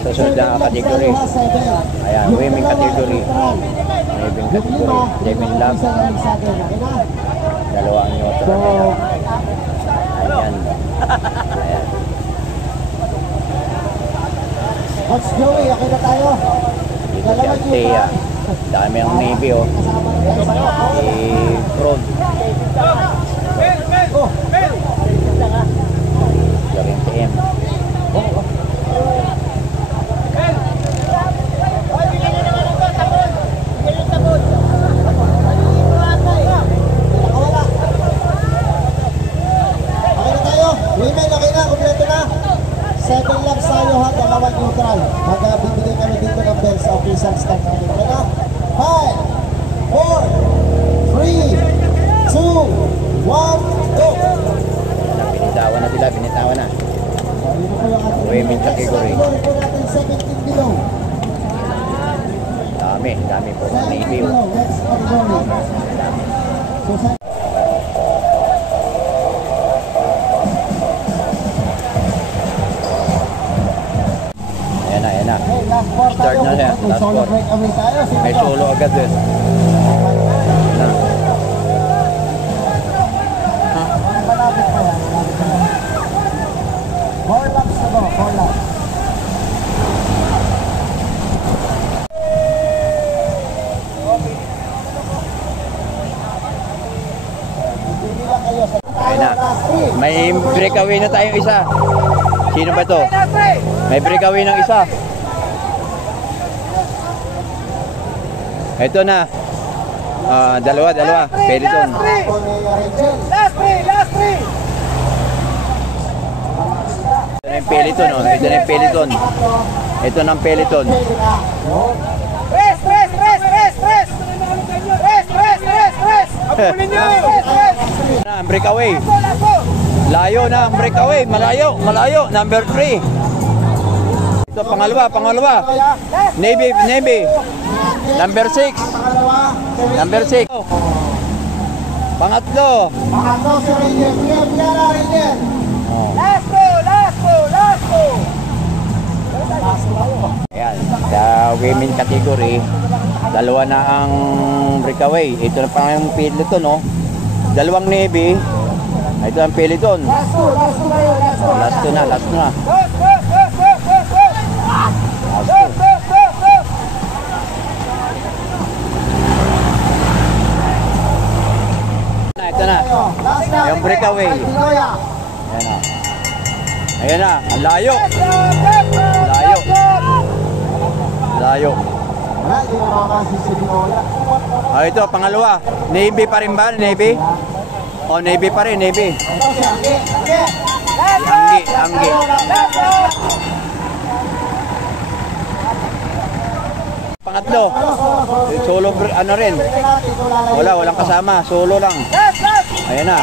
Susunod na category. Ayan, women category. Women category. Devin Lab. Dalawang neutral. Ayan. Ayan. Coach Joey, okay na tayo? Dito si Althea. Dami ang Navy, oh. Si Prod. Galing si M. Women, okay na, kompleto na. 7 laps tayo ha, dalawang neutral. Magbibigay kami dito ng bell sa official stand natin. Okay na? 5, 4, 3, 2, 1, go! Binitawan na sila, binitawan na. Women category. Dami po ng Navy. Ayan na. Start na siya. Last four. May solo agad eh. Four laps na ba? 4 laps. Ayan na. May breakaway na tayong isa. Sino ba to? May breakaway ng isa. Ito na. Dalawa. Peloton. Last three. Ito na yung peloton, oh. Ito na yung peloton. Ito na ang peloton. Rest. Na ang breakaway. Layo na ang breakaway. Malayo. Number 3. Ito pangalawa. Navy. Number 6. Pangatlo si Ranger. Last go. Ayan, sa women category, dalawa na ang breakaway. Ito na pang yung peloton, no? Dalawang Navy. Ito ang peloton. Last two na. Ito na. Yung breakaway. Ayan na. Ang layo. Ito, pangalawa. Navy pa rin ba? Navy? Navy pa rin. Anggi. Pangatlo. Solo, ano rin. Walang kasama. Solo lang. Ayan na.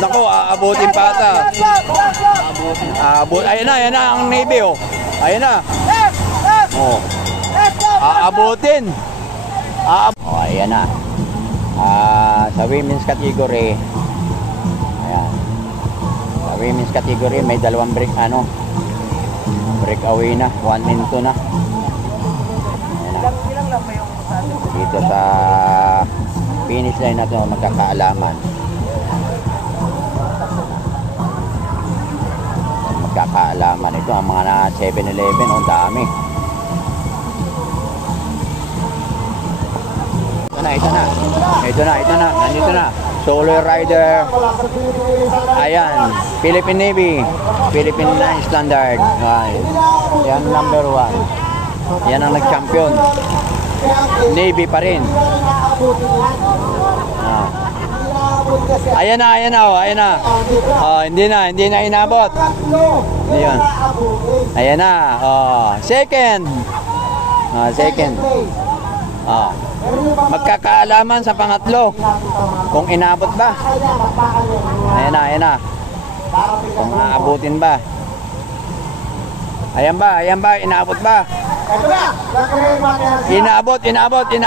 Naku, aabutin pa ata. Ayan na ang Navy, oh. Ayan na. Aabutin. Ayan na. Sa women's category. Ayan. Sa women's category may dalawang breakaway na. 1 and 2 na. Ayan na. Dito sa finish line na ito magkakaalaman. Ito ang mga na 7-Eleven. Ang dami. Ito na. Nandito na. Solo rider. Ayan. Philippine Navy. Philippine Standard. Yan number 1. Yan ang nag-champion. Navy pa rin. Ayan na. Hindi na inabot. Ayan. Ayan na. Second. Magkakaalaman sa pangatlo kung inabot ba. Ayan na. Kung aabutin ba. Ayan ba, inabot ba? Inabot. Inabot.